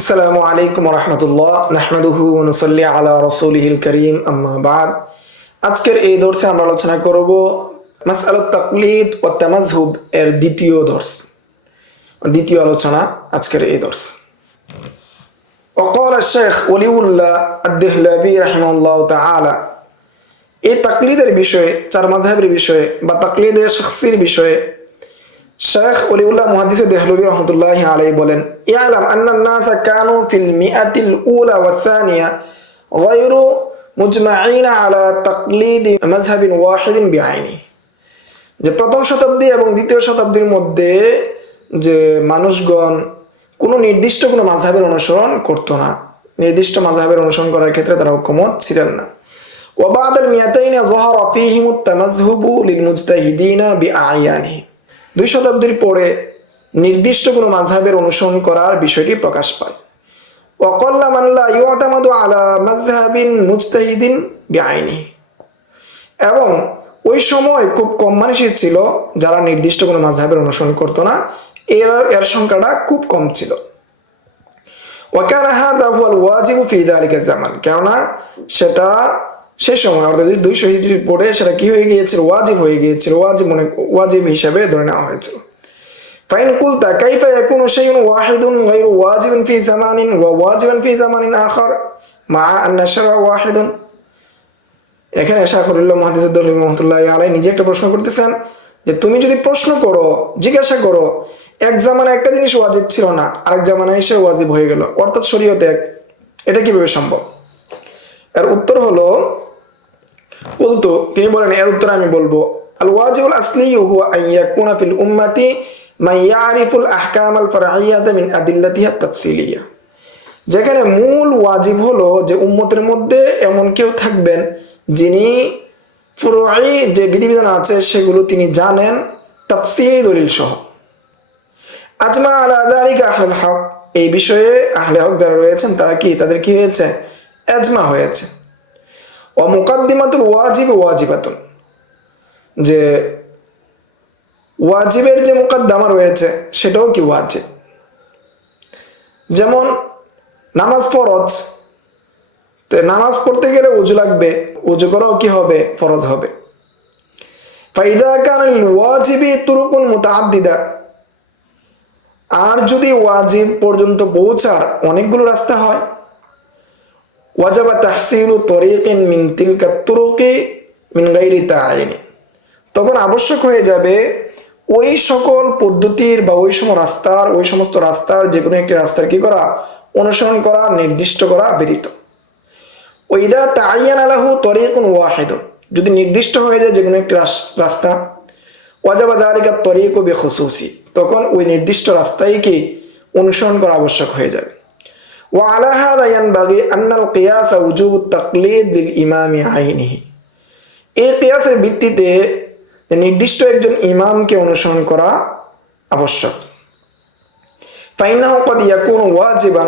আসসালামু আলাইকুম রহমতুল্লাহ নাহমাদুহু ওয়া নুসাল্লি আলা রাসূলিহিল কারীম আম্মা বাদ। আজকের এই দর্সে আমরা আলোচনা করব মাসআলাত তাকলিদ ওয়া তামাযহুব এর দ্বিতীয় আলোচনা আজকের এই দর্স। وقال الشيخ ولي الله الدهلبي رحمه الله تعالى এই তাকলিদের বিষয়ে, চার মাযহাবের বিষয়ে বা তাকলিদের শাখসির বিষয়ে শেখ ওলিউল্লাহ মুহাদ্দিস দেহলভী রহমতুল্লাহি আলাইহি বলেন, ইয়ালাম আন্নান নাসা কানু ফিল মিআতিল উলা ওয়া সানিয়া গায়রু মুজমাঈনা আলা তাকলিদি মাযহাবিন ওয়াহিদিন বিআইনি। যে প্রথম শতাব্দী এবং দ্বিতীয় শতাব্দীর মধ্যে যে মানুষগণ কোনো নির্দিষ্ট কোনো মাযহাবের অনুসরণ করতো না, নির্দিষ্ট মাযহাবের অনুসরণ করার ক্ষেত্রে তারা ঐকমত ছিলেন না। ওয়া বা'দাল মিআতাইনি যাহারা ফীহিমুত তামাযহুবু লিল মুজতাহিদিনা বিআয়ানিহি। দুই শতাব্দীর পরে নির্দিষ্ট কোনো মাযহাবের অনুসরণ করার বিষয়টি প্রকাশ পায়। ওয়াকাল্লা মান লা ইউতামাদু আলা মাযহাবিন মুজতাহিদিন বিআইনি। এবং ওই সময় খুব কম মানুষই ছিল যারা নির্দিষ্ট কোনো মাযহাবের অনুসরণ করতো না, এর সংখ্যাটা খুব কম ছিল। ওয়াকানা হাযা হুয়াল ওয়াজিবু ফি যালিকা জামান, কেননা সেটা সে সময় অর্থাৎ 200 হিজরির পরে সেটা কি হয়ে গিয়েছিল? ওয়াজিব হয়ে গিয়েছিল, ওয়াজিব হিসাবে ধরে নেওয়া হয়েছিল। ফাইন কুলতা কাইফা ইয়াকুনু শাইউন ওয়াহিদুন গায়রু ওয়াজিবিন ফি জামানিন ওয়া ওয়াজিবান ফি জামানিন আখার মা আন্না শারআ ওয়াহিদুন। এখানে শাইখুল্লাহ মুহাদ্দিস দেহলভী রাহমাতুল্লাহি আলাইহি নিজে একটা প্রশ্ন করতেছেন যে তুমি যদি প্রশ্ন করো, জিজ্ঞাসা করো, এক জামানায় একটা জিনিস ওয়াজিব ছিল না, আরেক জামানায় এসে ওয়াজিব হয়ে গেল, অর্থাৎ শরীয়তে এটা কিভাবে সম্ভব? এর উত্তর হলো, বলতো তিনি বলেন, এর উত্তর আমি বলবো, আল ওয়াজিবুল আসলি হুয়া আন ইয়াকুনা ফিল উম্মতি মান ইয়ারিফুল আহকামাল ফারঈয়াতা মিন আদিল্লাতিহা তাফসিলিয়া। যেখানে মূল ওয়াজিব হলো যে উম্মতের মধ্যে এমন কেউ থাকবেন যিনি ফুরঈ যে বিধিবিধান আছে সেগুলো তিনি জানেন তাফসিলি দলিল সহ। আজমা আলা যালিকা আহলুল হক, এই বিষয়ে আহলে হক যারা রয়েছেন তাদের কি হয়েছে? ইজমা হয়েছে। ওয়া মুকাদ্দিমাতুল ওয়াজিব ওয়াজিবাতুন, যে ওয়াজিবের যে মুকাদ্দামা রয়েছে সেটাও কি ওয়াজিব। যেমন নামাজ ফরজ, তো নামাজ পড়তে গেলে ওযু লাগবে, ওযু করাও কি হবে? ফরজ হবে। ফাইদা কানাল ওয়াজিবি তুরুকুন মুতাআদ্দিদা, আর যদি ওয়াজিব পর্যন্ত পৌঁছার অনেকগুলো রাস্তা হয়, ওয়াজাবা তাহসিলু তরিকিন মিন তিলকা তুরুকি মিন গায়রি তাআইনি, তখন আবশ্যক হয়ে যাবে ওই সকল পদ্ধতির বা ওই সমস্ত রাস্তার যে কোনো একটি রাস্তার কি করা? অনুসরণ করা, নির্দিষ্ট করা ব্যতীত। ওয়াইদা তাআয়্যানা লাহু তরিকুন ওয়াহিদুন, যদি নির্দিষ্ট হয়ে যায় যে কোনো একটি রাস্তা, ওয়াজাবা যালিকা তরিকু বিখুসুসি, তখন ওই নির্দিষ্ট রাস্তাই কি অনুসরণ করা আবশ্যক হয়ে যাবে। وعلى هذا ينبغي أن القياس وجوب التقليد للإمام عينه, এই কিয়াসের ভিত্তিতে নির্দিষ্ট একজন ইমামকে অনুসরণ করা আবশ্যক। فإنه قد يكون واجبا,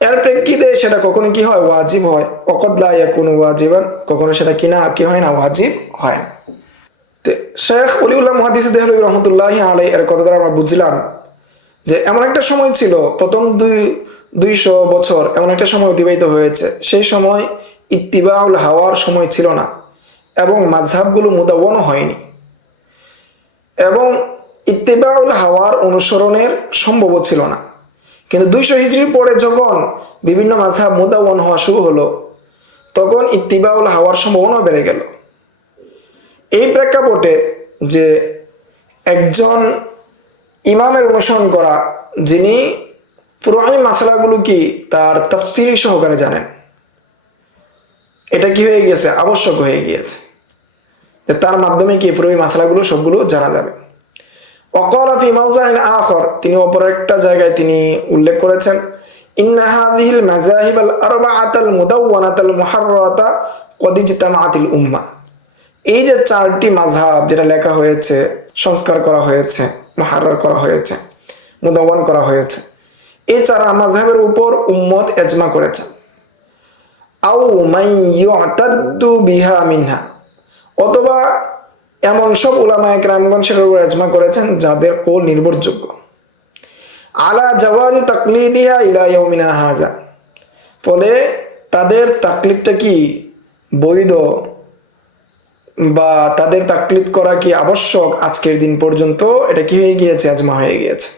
এর প্রেক্ষিতে সেটা কখনো কি হয়? ওয়াজিব হয়। وقد لا يكون واجبا, কখনো সেটা কি হয় না? ওয়াজিব হয় না। তো শেখ ওলিউল্লাহ মুহাদ্দিস দেহলভী রাহমাতুল্লাহি আলাইহি এর কথা দ্বারা আমরা বুঝলাম যে এমন একটা সময় ছিল, প্রথম 200 বছর এমন একটা সময় অতিবাহিত হয়েছে, সেই সময় ইত্তিবাউল হাওয়ার সময় ছিল না এবং মাযহাবগুলো মুদাওয়ান হয়নি, এবং ইত্তিবাউল হাওয়ার অনুসরণের সম্ভব ছিল না। কিন্তু 200 হিজরির পরে যখন বিভিন্ন মাযহাব মুদাওয়ান হওয়া শুরু হলো, তখন ইত্তিবাউল হাওয়ার সম্ভাবনা বেড়ে গেল। এই প্রেক্ষাপটে যে একজন ইমামের অনুসরণ করা যিনি ফুরঈ মাসআলাগুলো কি তার তাফসিলি সহকারে জানেন, এটা কি হয়ে গেছে? আবশ্যক হয়ে গিয়েছে, যে তার মাধ্যমে কি ফুরঈ মাসআলাগুলো সবগুলো জানা যাবে। ওয়াকালা ফি মাওযাইন আখর, তিনি অপর একটা জায়গায় তিনি উল্লেখ করেছেন, ইন্না হাযিহিল মাযাহিবাল আরবাআতাল মুদাওয়ানাতাল মুহাররাতা ক্বাদ ইজতামাআতিল উম্মাহ, এই যে 4টি মাযহাব যেটা লেখা হয়েছে, সংস্কার করা হয়েছে, মুহাররার করা হয়েছে, মুদাওয়ান করা হয়েছে, এই 4 মাযহাবের উপর উম্মত ইজমা করেছে। আও মান ইউতাদ্দু বিহা মিনহা, অথবা এমন সব উলামায়ে কেরামগণ সেটার উপর ইজমা করেছেন যাদের কওল নির্ভরযোগ্য। আলা জাওয়াজি তাকলিদিহা ইলা ইয়াউমিনা হাযা, ফলে তাদের তাকলিদটা কি বৈধ বা তাদের তাকলিদ করা কি আবশ্যক আজকের দিন পর্যন্ত এটা কি হয়ে গিয়েছে, আজমা হয়ে গিয়েছে।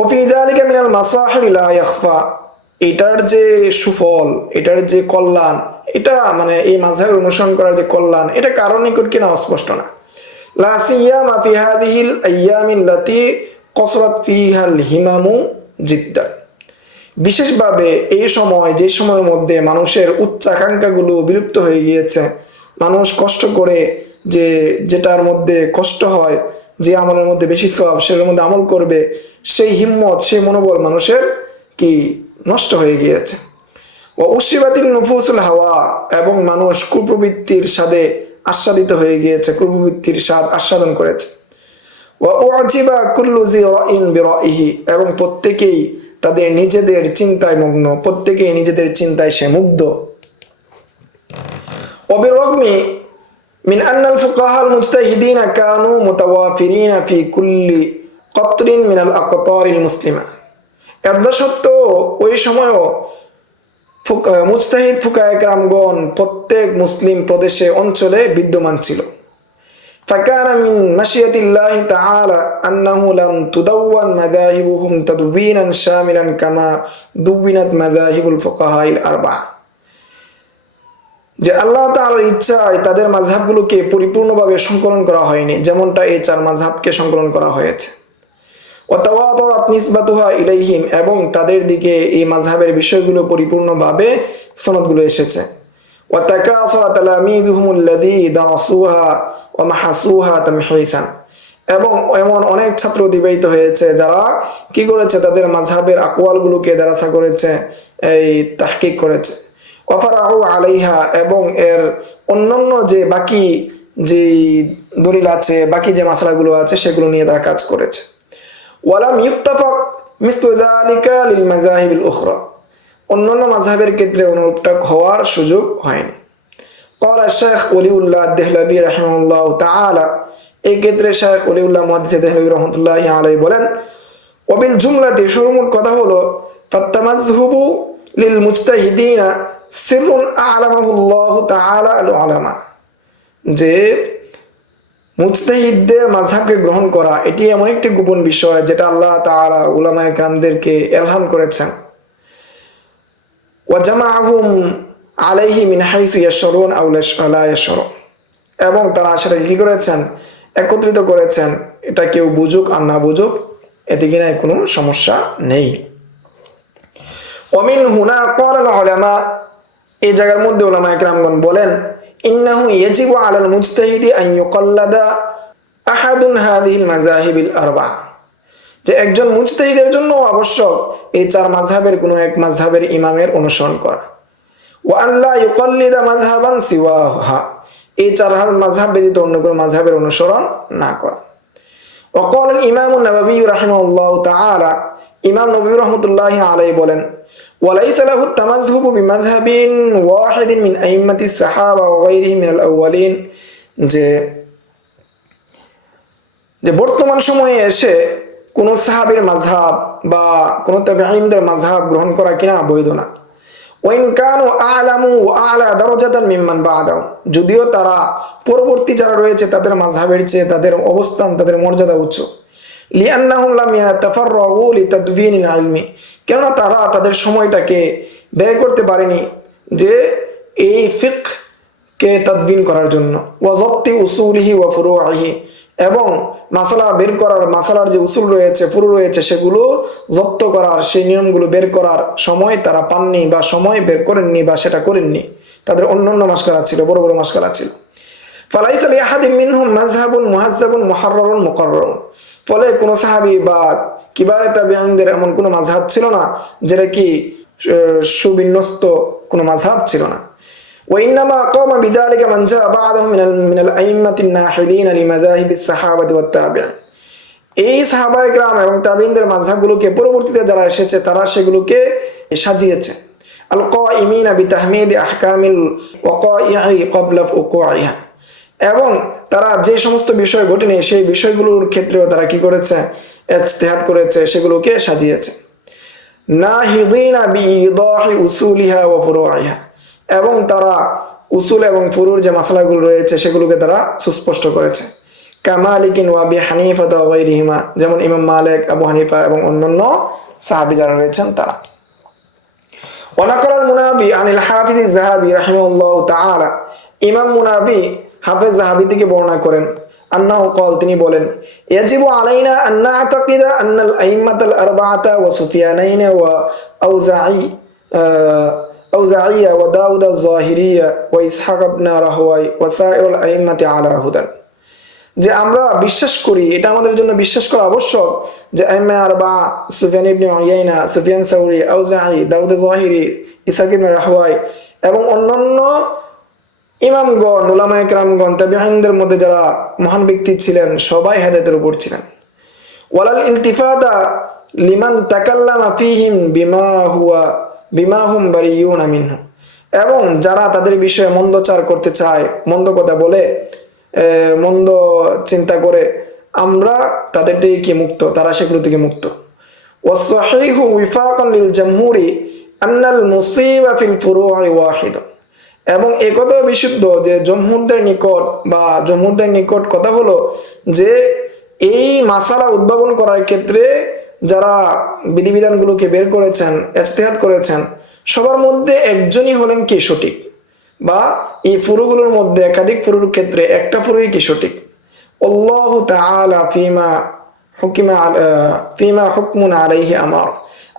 ওফি যালিকা মিনাল মাসাহির লা ইয়াখফা, এটার যে সুফল, এটার যে কল্যাণ, এটা মানে এই মাযহাবের অনুসরণ করার যে কল্যাণ, এটা কারো নিকট কিনা অস্পষ্ট না। লা সিয়ামা ফি হাযিহিল আইয়ামিল্লাতী কসরাত ফিহাল হিমামু জিদ্দান, বিশেষভাবে এই সময়, যে সময়ের মধ্যে মানুষের উচ্চাকাঙ্ক্ষাগুলো বিলুপ্ত হয়ে গিয়েছে, মানুষ কষ্ট করে যে যেটার মধ্যে কষ্ট হয়, যে আমলের মধ্যে বেশি সওয়াব সেটার মধ্যে আমল করবে, সেই হিম্মত, সেই মনোবল মানুষের কি নষ্ট হয়ে গিয়েছে। ও উশিবাতিল নুফুসুল হাওয়া, এবং মানুষ কুপ্রবৃত্তির স্বাদে আস্বাদিত হয়ে গিয়েছে, কুপ্রবৃত্তির স্বাদ আস্বাদন করেছে। ও উজিবা কুল্লু জি রাইন বিরাইহি, এবং প্রত্যেকেই তাদের নিজেদের চিন্তায় মগ্ন, প্রত্যেকেই নিজেদের চিন্তায় সে মুগ্ধ। ওবিরগমি মিন আন্নাল ফুকাহাল মুজতাহিদিনা কানু মুতাওয়াফিরিনা ফি কুল্লি কতরিন মিনাল আকতারিল মুসলিমা, এতদা সত্ত্বেও ওই সময়ও মুজতাহিদ ফুকায়ে কেরামগণ প্রত্যেক মুসলিম প্রদেশে অঞ্চলে বিদ্যমান ছিল। ফাকানা মিন মাশিয়াতিল্লাহি তাআলা আন্নাহু লাম তুদাওয়ান মাযাহিবুহুম তাদওয়িনান শামিলান কামা দুওয়িনাত মাযাহিবুল ফুকাহাইল আরবা'a, যে আল্লাহ তাআলার ইচ্ছায় তাদের মাযহাবগুলোকে পরিপূর্ণভাবে সংকলন করা হয়নি, যেমনটা এই চার মাযহাবকে সংকলন করা হয়েছে। ওয়া তাওয়াতারাত নিসবাতুহা ইলাইহিম, এবং তাদের দিকে এই মাযহাবের বিষয়গুলো পরিপূর্ণভাবে সনদগুলো এসেছে। ওয়া তাকাসারা তালামিযুহুমুল্লাযী দারাসুহা ওয়া মাহাসুহা তামহিসান, এবং এমন অনেক ছাত্র অতিবাহিত হয়েছে যারা কি করেছে, তাদের মাযহাবের আকওয়ালগুলোকে দারাসা করেছে, এই তাহকিক করেছে। ওয়াফারাহু আলাইহা, এবং এর অন্যান্য যে বাকি যে দলিল আছে, বাকি যে মাসলাগুলো আছে সেগুলো নিয়ে তারা কাজ করেছে। ওয়ালাম ইত্তাফাক মিসলু যালিকা লিল মাযাহিবিল উখরা, অন্যান্য মাযহাবের ক্ষেত্রে অনুরূপটা হওয়ার সুযোগ হয়নি। ক্বালা শাইখ ওলিউল্লাহ দেহলভী রাহিমাহুল্লাহু তাআলা, এই ক্ষেত্রে শাইখ ওলিউল্লাহ মুহাদ্দিস দেহলভী রাহমাতুল্লাহি আলাইহি বলেন, ওয়াবিল জুমলাতি, সর্বমোট কথা হলো, ফাত্তামাযহুবু লিল মুজতাহিদিনা সিররুন আ'লামাহুল্লাহু তাআলা আল উলামা, যে মুজতাহিদদের মাযহাবকে গ্রহণ করা এটি এমন একটি গোপন বিষয় যেটা আল্লাহ তাআলা উলামায়ে কেরামদেরকে ইলহাম করেছেন। ওয়া জামাআহুম আলাইহি মিন হাইসু ইয়াশউরুন আও লা ইয়াশউরুন, এবং তারা সেটাকে কি করেছেন, একত্রিত করেছেন, এটা কেউ বুঝুক আর না বুঝুক এতে কিনা কোনো সমস্যা নেই। ওমিন হুনা ক্বালা আল উলামা, এই জায়গার মধ্যে উলামায়ে কেরামগণ বলেন, ইন্নাহু ইয়াজিবু আলাল মুজতাহিদি আন ইউকাল্লাদা আহাদুন হাযিহিল মাযাহিবিল আরবা'a, যে একজন মুজতাহিদের জন্য আবশ্যক এই চার মাযহাবের কোনো এক মাযহাবের ইমামের অনুসরণ করা। ওয়া আন লা ইউকাল্লিদা মাযহাবান সিওয়াহা, এই চার মাযহাব ব্যতীত অন্য কোনো মাযহাবের অনুসরণ না করা। ওয়া ক্বালা আল ইমাম আন-নাওয়াবী রাহিমাহুল্লাহু তাআলা, ইমাম নববী রাহমাতুল্লাহি আলাইহি বলেন, ওয়ালাইসা লাহু তামাযহুবু বিমাযহাবিন ওয়াহিদিন মিন আইম্মাতিস সাহাবা ওয়া গায়রিহিম মিনাল আউয়ালিন, যে বর্তমান সময়ে এসে কোন সাহাবীর মাযহাব বা কোন তাবিঈনদের মাযহাব গ্রহণ করা কিনা বৈধ না। ওয়াইন কানু আ'লামু ওয়া আ'লা দারাজাতান মিম্মান বা'দাহু, যদিও তারা পরবর্তী যারা রয়েছে তাদের মাযহাবের চেয়ে তাদের অবস্থান, তাদের মর্যাদা উচ্চ। লিআন্নাহুম লাম ইয়াতাফাররাগু লিতাদবিনিল ইলমি, কেননা তারা তাদের সময়টাকে ব্যয় করতে পারেনি যে এই ফিকহকে তাদবিন করার জন্য। ওয়া যাবতি উসুলিহি ওয়া ফুরুইহি, এবং মাসালা বের করার, মাসালার যে উসুল রয়েছে, ফুরু রয়েছে, সেগুলো জব্ত করার, সেই নিয়মগুলো বের করার সময় তারা পাননি বা সময় বের করেননি বা সেটা করেননি। তাদের অন্যান্য মাসকালা ছিল, বড় বড় মাসকালা ছিল। ফালাইসা লিআহাদিন মিনহুম মাযহাবুন মুহাজ্জাবুন মুকাররারুন মুকাররারুন, ফলে কোনো সাহাবী বা কিবারে তাবিঈনদের এমন কোনো মাযহাব ছিল না যেটা কি সুবিন্যস্ত কোনো মাযহাব ছিল না। وإنما قام بذلك من جاء بعدهم من الأئمة الناحلين لمذاهب الصحابة والتابعين, এই সাহাবায়ে কেরাম এবং তাবিঈনদের মাযহাবগুলোকে পরবর্তীতে যারা এসেছে তারা সেগুলোকে সাজিয়েছে। আল কাইমিনা বিতাহমিদ আহকামিল ওয়াকাইই ক্বাবলা উকুইহা, এবং তারা যে সমস্ত বিষয় ঘটেনি সেই বিষয়গুলোর ক্ষেত্রেও তারা কি করেছে, ইজতিহাদ করেছে, সেগুলোকে সাজিয়েছে। নাহিদিনা বিইদাহি উসুলিহা ওয়া ফুরুইহা, এবং তারা উসুল এবং ফুরুর যে মাসালাগুলো রয়েছে সেগুলোকে তারা সুস্পষ্ট করেছে। কামালিকিন ওয়া আবি হানিফা ওয়া গায়রিহিমা, যেমন ইমাম মালিক, আবু হানিফা এবং অন্যান্য সাহাবী যারা রয়েছেন তারা। ওয়ানাকাল মুনাবি আনিল হাফিজ যাহাবি রাহিমাহুল্লাহু তাআলা, ইমাম মুনাবি হাফেজ যাহাবি থেকে বর্ণনা করেন, আন্নাহু ক্বাল, তিনি বলেন, ইয়াজিবু আলাইনা আন না'তাকিদা আন্নাল আইম্মাতাল আরবাআতা ওয়া সুফিয়ানাইন ওয়া আউজাঈয়া ওয়া দাউদ আয-যাহিরিয়া ওয়া ইসহাক ইবনে রাহওয়াই ওয়া সাইরুল আইম্মাতি আলা হুদান, যে আমরা বিশ্বাস করি, এটা আমাদের জন্য বিশ্বাস করা আবশ্যক, যে আইম্মা আরবা, সুফিয়ান ইবনে উয়াইনা, সুফিয়ান সাউরি, আউজাঈ, দাউদ আয-যাহিরি, ইসহাক ইবনে রাহওয়াই এবং অন্যান্য ইমামগণ, উলামায়ে কেরামগণ, তাবিঈনদের মধ্যে যারা মহান ব্যক্তি ছিলেন সবাই হেদায়েতের উপর ছিলেন। ওয়ালাল ইলতিফাতা লিমান তাকাল্লামা ফীহিম বিমা হুম বারিয়ুনা মিনহু, এবং যারা তাদের বিষয়ে মন্দচার করতে চায়, মন্দ কথা বলে, মন্দ চিন্তা করে, আমরা তাদের থেকে কি মুক্ত, তারা সেগুলো থেকে মুক্ত। ওয়াস-সাহিহু ওয়িফাকান লিল জামহুরি আন্নাল মুসিবা ফিল ফুরু'i ওয়াহিদ, এবং একথা বিশুদ্ধ যে জমহুরদের নিকট কথা হলো যে এই মাসালা উদ্ভাবন করার ক্ষেত্রে যারা বিধিবিধানগুলোকে বের করেছেন, ইজতিহাদ করেছেন, সবার মধ্যে একজনই হলেন কি সঠিক, বা এই ফুরুগুলোর মধ্যে একাধিক ফুরুর ক্ষেত্রে একটা ফুরুই কি সঠিক। আল্লাহু তাআলা ফিমা হুকমুন আলাইহি আমার,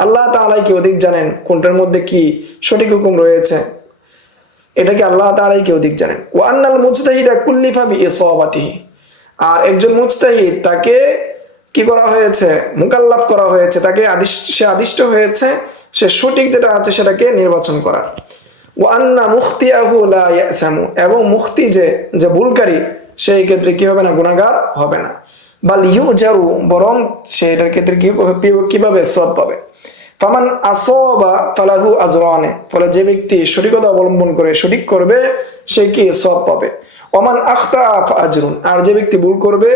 আল্লাহ তাআলা কি অধিক জানেন কোনটার মধ্যে কি সঠিক হুকুম রয়েছে, এটাকে আল্লাহ তাআলাই কি অধিক জানেন। ওয়া আন্নাল মুজতাহিদা কুল্লিফা বিইসাবাতিহি, আর একজন মুজতাহিদ তাকে কি করা হয়েছে, মুকাল্লাফ করা হয়েছে, তাকে আদিষ্ট হয়েছে সে সঠিক যেটা আছে সেটাকে নির্বাচন করা। ওয়া আন্না মুখতিয়াহু লা ইয়াসামু, এবং মুখতি যে ভুলকারী সেই ক্ষেত্রে কি হবে না, গুনাহগার হবে না। বাল ইউজারু, বরং সে এটার ক্ষেত্রে কিভাবে সওয়াব পাবে। ফামান আসাবা ফালাহু আজরানে, ফলে যে ব্যক্তি সঠিকতা অবলম্বন করে, সঠিক করবে, সে কি সওয়াব পাবে। ওমান আখতা ফাআজরুন, আর যে ব্যক্তি ভুল করবে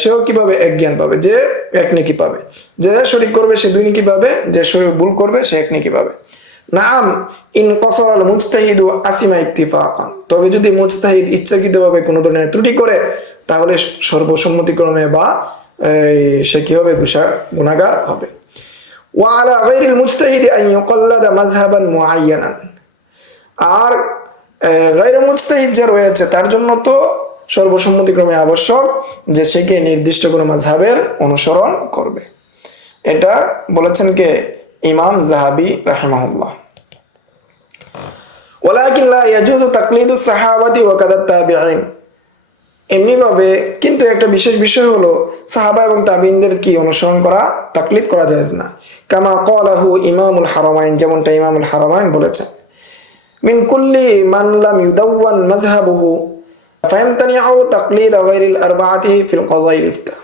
সেও কিভাবে এক জ্ঞান পাবে, যে এক নেকি পাবে। যে সঠিক করবে সে 2 নেকি পাবে, যে ভুল করবে সে 1 নেকি পাবে। নাআম ইন কাসারাল মুজতাহিদু আসিমা ইত্তিফাকান, তবে যদি মুজতাহিদ ইচ্ছাকৃতভাবে কোনো ধরনের ত্রুটি করে তাহলে সর্বসম্মতিক্রমে বা সে কি হবে, গুনাহগার হবে। ওয়া আলা গায়রিল মুজতাহিদি আন ইউকাল্লাদা মাযহাবান মুআয়্যানান, আর গায়রে মুজতাহিদ যে রয়েছে তার জন্য তো সর্বসম্মতিক্রমে আবশ্যক যে সে কে নির্দিষ্ট কোনো মাযহাবের অনুসরণ করবে। এটা বলেছেন কে, ইমাম যাহাবি রাহিমাহুল্লাহ। ওয়ালাকিন লা ইয়াজুযু তাকলিদুস সাহাবাতি ওয়া কাদাত তাবিঈন, এমনিভাবে কিন্তু একটা বিশেষ বিষয় হলো সাহাবা এবং তাবিঈনদের কি অনুসরণ করা, তাকলিদ করা জায়েজ না। কামা ক্বালাহু ইমামুল হারামাইন, যেমনটা ইমামুল হারামাইন বলেছেন, মিন কুল্লি মান লাম ইউদাওয়ান মাযহাবুহু ফায়ামতানিউ তাকলিদ গায়রিল আরবাআতি ফিল কাযাইল ইফতা,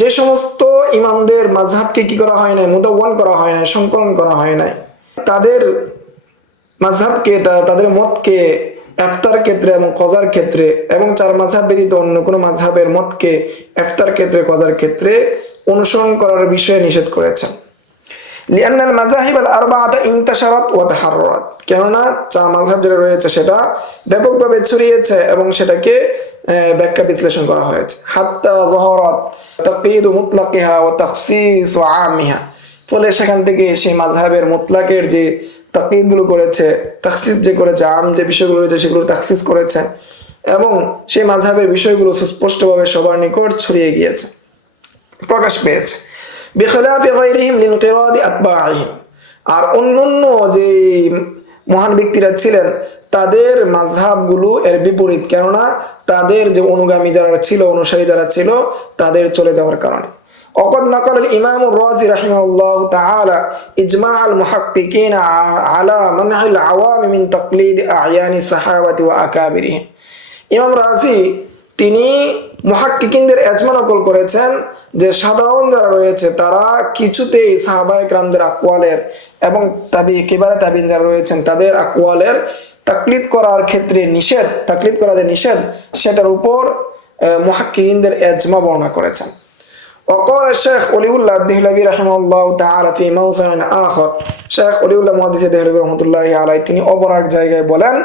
যে সমস্ত ইমামদের মাযহাবকে কি করা হয় না, মুদাওয়ান করা হয় না, সংকলন করা হয় না, তাদের মাযহাবকে, তাদের মতকে ইফতার ক্ষেত্রে এবং কজার ক্ষেত্রে এবং 4 মাযহাব ব্যতীত অন্য কোনো মাযহাবের মতকে ইফতার ক্ষেত্রে, কজার ক্ষেত্রে অনুসরণ করার বিষয়ে নিষেধ করেছেন। লিআন্নাল মাযাহিব আল আরবাআতা ইনতাশারাত ওয়া তাহাররাত, কেননা 4 মাযহাব যেটা রয়েছে সেটা ব্যাপকভাবে ছড়িয়েছে এবং সেটাকে ব্যাখ্যা বিশ্লেষণ করা হয়েছে। হাত্তা যাহারাত তাকয়ীদু মুতলাকিহা ওয়া তাখসিসু আমিহা, ফলে সেখান থেকে সেই মাযহাবের মুতলাকের যে তাকয়ীদগুলো করেছে, তাখসিস যে করেছে, আম যে বিষয়গুলো রয়েছে সেগুলো তাখসিস করেছে, এবং সেই মাযহাবের বিষয়গুলো সুস্পষ্টভাবে সবার নিকট ছড়িয়ে গিয়েছে, প্রকাশ পেয়েছে। বিখিলাফি গায়রিহিম লিনকিরাদি আতবাঈহিম, আর অন্যান্য যে মহান ব্যক্তিরা ছিলেন তাদের মাযহাবগুলো এর বিপরীত, কেননা তাদের যে অনুগামী যারা ছিল, অনুসারী যারা ছিল, তাদের চলে যাওয়ার কারণে। وقد نقل الإمام الرازي رحمه الله تعالى إجماع المحققين على منع العوام من تقليد أعيان الصحابة وأكابرهم। ইমাম রাজি তিনি মুহাক্কিকিনদের ইজমা নকল করেছেন যে সাধারণ যারা রয়েছে তারা কিছুতেই সাহাবায়ে কেরামদের আকওয়ালের এবং কিবারে তাবিঈন যারা রয়েছেন তাদের আকওয়ালের তাকলিদ করার ক্ষেত্রে নিষেধ, তাকলিদ করা যে নিষেধ সেটার উপর মুহাক্কিকিনদের ইজমা বর্ণনা করেছেন। وقال الشيخ ولي الله الدهلوي رحمه الله تعالى في موضع آخر শেখ অলিউল্লাহ মুহাদ্দিস দেহলভী রাহমাতুল্লাহি আলাইহি তিনি অপর এক জায়গায় বলেন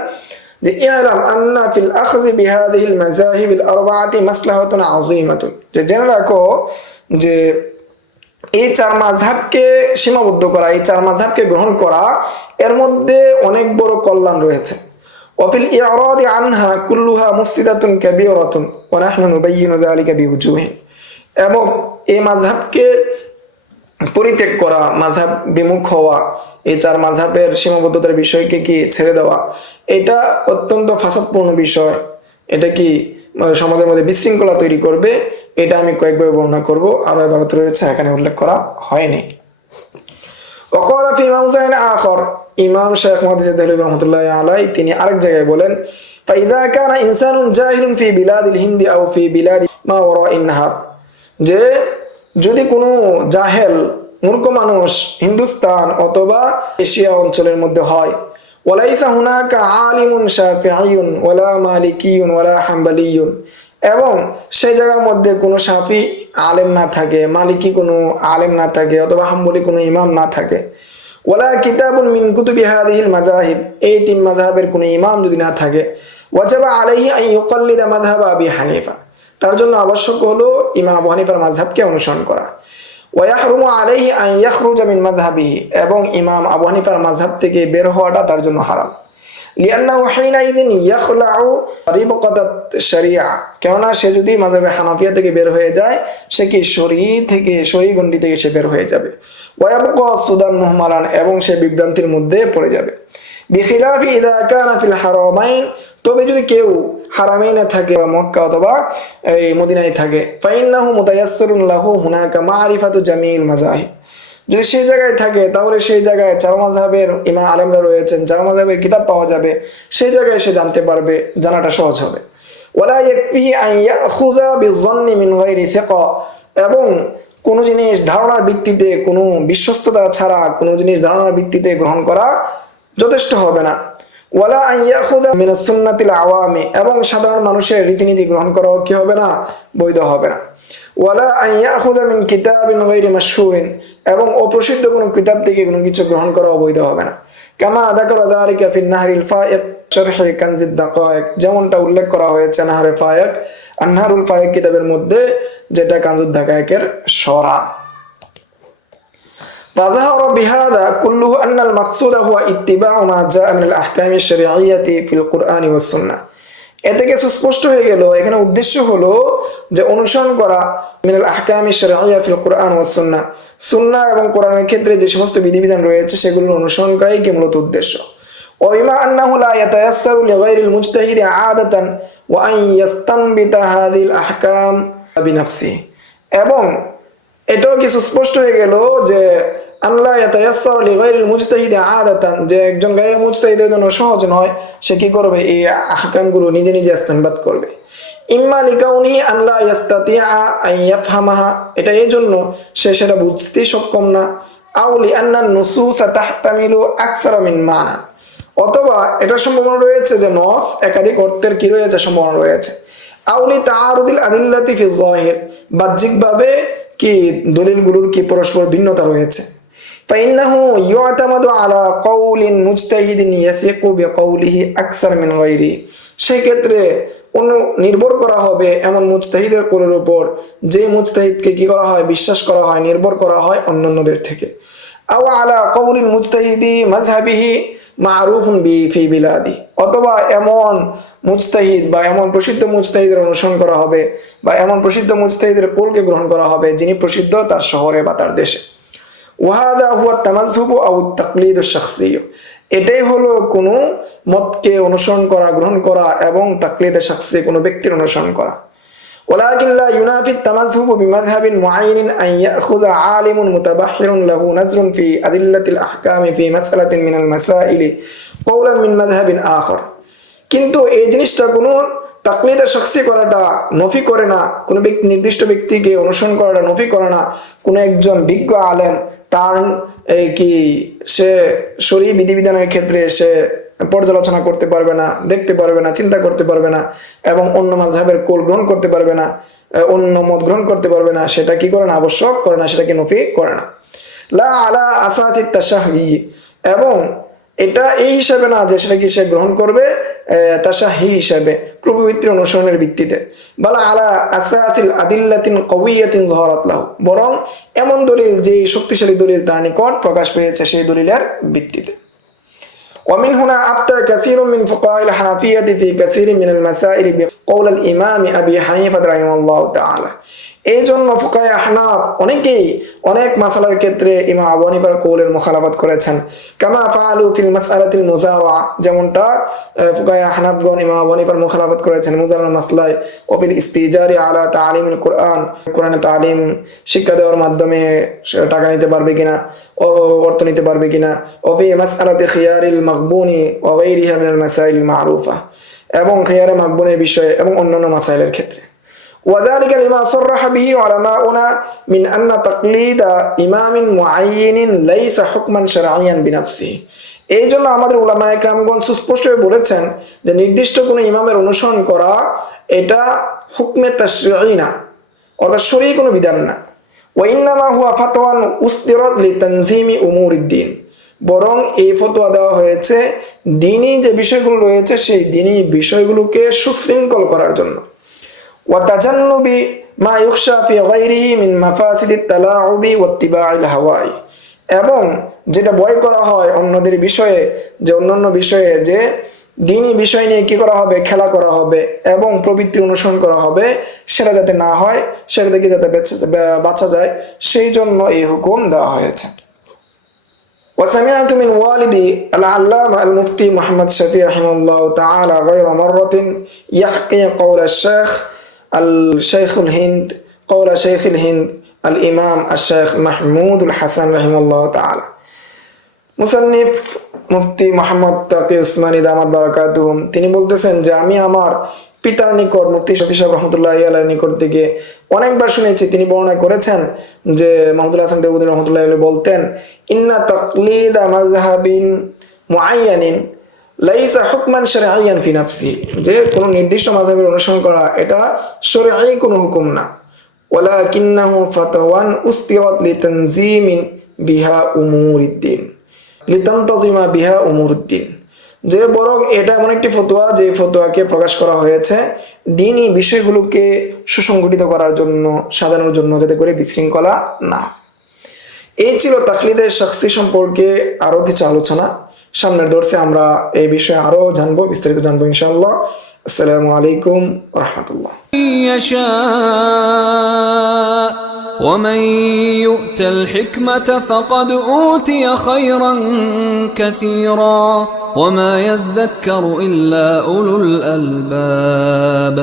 যে ইআলাম আন্না ফিল আখযি বিহাদিহিল মাযাহিবিল আরবাআতি মাসলাহাতুন আযীমাতুন, যে জেনে রাখো যে এই চার মাযহাবকে সীমাবদ্ধ করা, এই চার মাযহাবকে গ্রহণ করা, এর মধ্যে অনেক বড় কল্যাণ রয়েছে। ওয়াফিল ইরাদি আনহা কুল্লুহা মুফসিদাতুন কাবীরাতুন ওয়া নাহনু নুবাইয়িনু যালিকা বিউজুহি, এবং এই মাযহাবকে পরিত্যাগ করা, মাযহাব বিমুখ হওয়া, এই চার মাযহাবের সীমাবদ্ধতার বিষয়কে কি ছেড়ে দেওয়া, এটা অত্যন্ত ফাসাদপূর্ণ বিষয়। এটা কি সমাজের মধ্যে বিশৃঙ্খলা তৈরি করবে, এটা আমি কয়েকবার বর্ণনা করব, আরো ইবারত রয়েছে এখানে উল্লেখ করা হয়নি। ওয়াকালা ফি মাওযাইন আখর, ইমাম শেখ মুহাদ্দিস দেহলভী রাহমাতুল্লাহি আলাইহি তিনি আরেক জায়গায় বলেন ফাইযা কানা ইনসানুন জাহিলুন ফি বিলাদিল হিন্দি আও ফি বিলাদি মা ওয়ারাইন নাহার, যে যদি কোনো জাহেল মূর্খ মানুষ হিন্দুস্তান অথবা এশিয়া অঞ্চলের মধ্যে হয়, ওয়ালাইসা হুনাকা আলিমুন শাফিঈয়ুন ওয়ালা মালিকিয়ুন ওয়ালা হাম্বালিয়ুন, এবং সেই জায়গার মধ্যে কোনো শাফি আলেম না থাকে, মালিকি কোনো আলেম না থাকে, অথবা হাম্বলি কোনো ইমাম না থাকে, ওয়ালা কিতাবুন মিন কুতুবি হাযিহিল মাযাহিব, এই তিন মাযহাবের কোনো ইমাম যদি না থাকে, ওয়াজাবা আলাইহি আন ইউকাল্লিদা মাযহাব আবি হানিফা, তার জন্য আবশ্যক হলো ইমাম আবু হানিফার মাযহাবকে অনুসরণ করা। ওয়া ইয়াহরুমু আলাইহি আন ইয়াখরুজা মিন মাযহাবিহি, এবং ইমাম আবু হানিফার মাযহাব থেকে বের হওয়াটা তার জন্য হারাম। লিআন্নাহু হিনাইযিন ইয়াখলাউ রিবকাতাত শরিয়া, কেননা সে যদি মাযহাবে হানাফিয়া থেকে বের হয়ে যায়, সে কি শরঈ গণ্ডি থেকে সে বের হয়ে যাবে। ওয়া ইয়াবকা সুদান মুহমালান, এবং সে বিভ্রান্তির মধ্যে পড়ে যাবে। বিখিলাফি ইযা কানা ফিল হারামাইন, তবে যদি কেউ হারামাইনে থাকে, মক্কা অথবা এই মদিনায় থাকে, ফাইন্নাহু মুতায়াসসিরুন লাহু হুনাকা মারিফাতু জামিল মাযাহিব, যদি সেই জায়গায় থাকে তাহলে সেই জায়গায় চার মাযহাবের ইমাম আলেমরা রয়েছেন, চার মাযহাবের কিতাব পাওয়া যাবে, সেই জায়গায় সে জানতে পারবে, জানাটা সহজ হবে। ওয়ালা ইয়াকফিহি আন ইয়াখুযা বিযন্নি মিন গায়রি সিকা, এবং কোনো জিনিস ধারণার ভিত্তিতে, কোনো বিশ্বস্ততা ছাড়া কোনো জিনিস ধারণার ভিত্তিতে গ্রহণ করা যথেষ্ট হবে না। ওয়ালা আন ইয়াখুযা মিনাস সুন্নাতিল আওয়ামি, এবং সাধারণ মানুষের রীতিনীতি গ্রহণ করাও কি হবে না, বৈধ হবে না। ওয়ালা আন ইয়াখুযা মিন কিতাবিন গায়রি মাশহুরিন, এবং অপ্রসিদ্ধ কোনো কিতাব থেকে কোনো কিছু গ্রহণ করা অবৈধ হবে না। কামা যাকারা যালিকা ফি নাহরিল ফায়েক শারহি কানজিদ দাকায়েক, যেমনটা উল্লেখ করা হয়েছে নাহরে ফায়েক, আনহারুল ফায়েক কিতাবের মধ্যে, যেটা কানজুদ দাকায়েকের সরা। ফাযাহারা বিহাদা কুল্লুহু আন্নাল মাকসুদা হুয়া ইত্তিবাউ মা জাআ মিনাল আহকামি শরঈয়্যাতি ফিল কুরআনি ওয়াস সুন্নাহ, এ থেকে সুস্পষ্ট হয়ে গেল এখানে উদ্দেশ্য হলো যে অনুসরণ করা মিনাল আহকামি শরঈয়্যা ফিল কুরআন ওয়াস সুন্নাহ, সুন্নাহ এবং কোরআনের ক্ষেত্রে যে সমস্ত বিধিবিধান রয়েছে সেগুলোর অনুসরণ করাই কি মূলত উদ্দেশ্য। ওয়া বিমা আন্নাহু লা ইয়াতায়াসসারু লিগায়রিল মুজতাহিদি আদাতান ওয়া আন ইস্তানবিতা হাযিহিল আহকাম বিনাফসিহি, এবং এটাও কি সুস্পষ্ট হয়ে গেল যে আল্লাহ ইয়াতায়াসসারু লিগায়রিল মুজতাহিদি আদাতান, যে একজন গায়র মুজতাহিদের জন্য সহজ নয়, সে কি করবে, এই আহকামগুলো নিজে নিজে ইস্তেনবাত করবে। ইম্মা লিকাউনিহি আল্লাহ ইয়াস্তাতিআ আন ইয়াফহামাহা, এটা এই জন্য সে সেটা বুঝতে সক্ষম না। আও লিআন্না নুসুসা তাহতামিলু আকসারা মিন মানা, অথবা এটা সম্ভাবনা রয়েছে যে নস একাধিক অর্থের কি রয়েছে, সম্ভাবনা রয়েছে। আও লিতাআরুদিল আদিল্লাতি ফি যাহির, বাহ্যিকভাবে কি দলিলগুলোর কি পরস্পর ভিন্নতা রয়েছে। ফাইন্নাহু ইউতামাদু আলা কাউলিন মুজতাহিদিন ইয়াসিকু বিকাউলিহি আকসার মিন গায়রি, সেই ক্ষেত্রে নির্ভর করা হবে এমন মুজতাহিদের কোলের উপর, যে মুজতাহিদকে কি করা হয়, বিশ্বাস করা হয়, নির্ভর করা হয় অন্যান্যদের থেকে। আও আলা কাউলিন মুজতাহিদি মাযহাবিহি মারুফুন বি ফি বিলাদি, অথবা এমন মুজতাহিদ বা এমন প্রসিদ্ধ মুজতাহিদের অনুসরণ করা হবে, বা এমন প্রসিদ্ধ মুজতাহিদের কোলকে গ্রহণ করা হবে যিনি প্রসিদ্ধ তার শহরে বা তার দেশে। ওয়াহাদা হুয়া তামাযহুবু আও তাকলিদু শাখসিয়্য, এটাই হলো কোনো মতকে অনুসরণ করা, গ্রহণ করা, এবং তাকলিদে শাখসি, কোনো ব্যক্তির অনুসরণ করা। ওয়ালাকিন লা ইউনাফি তামাযহুবু বিমাযহাবিন মুআয়্যানিন আন ইয়াখুযা আলিমুন মুতাবাহহিরুন লাহু নাজরুন ফি আদিল্লাতিল আহকামি ফি মাসআলাতিন মিনাল মাসাইলি কওলান মিন মাযহাবিন আখর, কিন্তু এই জিনিসটা কোনো তাকলিদে শাখসি করাটা নফি করে না, কোনো নির্দিষ্ট ব্যক্তিকে অনুসরণ করাটা নফি করে না। কোনো একজন বিজ্ঞ আলেম তার কি সে শরঈ বিধিবিধানের ক্ষেত্রে সে পর্যালোচনা করতে পারবে না, দেখতে পারবে না, চিন্তা করতে পারবে না, এবং অন্য মাযহাবের কোল গ্রহণ করতে পারবে না, অন্য মত গ্রহণ করতে পারবে না, সেটা কি করে না, আবশ্যক করে না, সেটাকে নফি করে না। লা আলা আসাসি তাশাহি, এবং এটা এই হিসাবে না যে সেটা কি সে গ্রহণ করবে তাশাহি হিসাবে, প্রভৃতির অনুসরণের ভিত্তিতে, বালা আলা আসাসিল আদিল্লাতিন কওয়িয়াতিন যাহারাত লাহু, বরং এমন দলিল যে শক্তিশালী দলিল তার নিকট প্রকাশ পেয়েছে সেই দলিলের ভিত্তিতে। ومن هنا أفتى كثير من فقهاء الحنفية في كثير من المسائل بقول الإمام أبي حنيفة رحمه الله تعالى। এই জন্য ফুকায়ে আহনাফ অনেকেই অনেক মাসালার ক্ষেত্রে ইমাম আবু হানিফার কওলের মুখালাফাত করেছেন। কামা ফাআলু ফিল মাসআলাতিল মুজাওয়া, যেমনটা ফুকায়ে আহনাফগণ ইমাম আবু হানিফার মুখালাফাত করেছেন মুজাওয়ার মাসলায়। ও ফিল ইস্তিজারি আলা তালিমিল কুরআন, কোরআনে তালিম শিক্ষা দেওয়ার মাধ্যমে টাকা নিতে পারবে কিনা, ও অর্থ নিতে পারবে কিনা। ও ফি মাসআলাতি খিয়ারিল মাকবুনি ওয়া গায়রিহা মিনাল মাসাইল মারুফা, এবং খিয়ারে মাকবুনের বিষয়ে এবং অন্যান্য মাসাইলের ক্ষেত্রে। وذلك لما صرح به علماؤنا من أن تقليد إمام معين ليس حكما شرعيا بنفسه। এই জন্য আমাদের উলামায়ে কেরামগণ সুস্পষ্টভাবে বলেছেন যে নির্দিষ্ট কোনো ইমামের অনুসরণ করা এটা হুকমে তাশরিঈ না, অর্থাৎ শরঈ কোনো বিধান না। ওয়াইন্নামা হুয়া ফাতওয়ান উসদিরাত লিতানজিমি উমুরিদ্দিন, বরং এই ফতোয়া দেওয়া হয়েছে দ্বীনি যে বিষয়গুলো রয়েছে সেই দ্বীনি বিষয়গুলোকে সুশৃঙ্খল করার জন্য। ওয়াতাজান্নুবি মা ইউখশা ফি গায়রিহি মিন মাফাসিদিত তালাউবি ওয়াত্তিবাইল হাওয়াই, এবং যেটা ভয় করা হয় অন্যদের বিষয়ে, যে অন্যান্য বিষয়ে যে দ্বীনি বিষয় নিয়ে কি করা হবে, খেলা করা হবে এবং প্রবৃত্তি অনুসরণ করা হবে, সেটা যাতে না হয়, সেটা থেকে যাতে বাঁচা যায়, সেই জন্য এই হুকুম দেওয়া হয়েছে। وسمعت من والدي العلامة المفتي محمد شفيع رحمه الله تعالى غير مرة يحكي قول قول شيخ الهند الإمام الشيخ محمود الحسن رحمه الله تعالى। মুসান্নিফ মুফতি মোহাম্মদ তাকি উসমানী দামাত বারাকাতুহুম তিনি বলতেছেন যে আমি আমার পিতার নিকট মুফতি শফি সাহেব রহমতুল্লাহি আলাইহির নিকট থেকে অনেকবার শুনেছি, তিনি বর্ণনা করেছেন যে মাহমুদুল হাসান দেওবন্দি রহমতুল্লাহি আলাইহি বলতেন, ইন্না তাকলিদ মাযহাবিন মুআয়্যানিন লাইসা হুকমান শারঈয়ান ফি নাফসি, যে কোনো নির্দিষ্ট মাযহাবের অনুসরণ করা এটা শরঈ কোনো হুকুম না। ওয়ালাকিন্নাহু ফাতাওয়ান উসতিরাত লিতানজিমিন বিহা উমুরিদ্দিন, লিতানতাজিমা বিহা উমুরুদ্দিন, যে বরং এটা এমন একটি ফতোয়া যে ফতোয়াকে প্রকাশ করা হয়েছে দ্বীনি বিষয়গুলোকে সুসংগঠিত করার জন্য, সাজানোর জন্য, যাতে করে বিশৃঙ্খলা না হয়। এই ছিল তাকলিদের শাখসি সম্পর্কে আরো কিছু আলোচনা। সামনের দর্সে আমরা এই বিষয়ে আরো জানবো, বিস্তারিত জানবো ইনশাআল্লাহ। আসসালামু আলাইকুম ওয়া রাহমাতুল্লাহ। ومن يؤت الحكمة فقد أوتي خيرا كثيرا وما يذكر إلا أولو الألباب.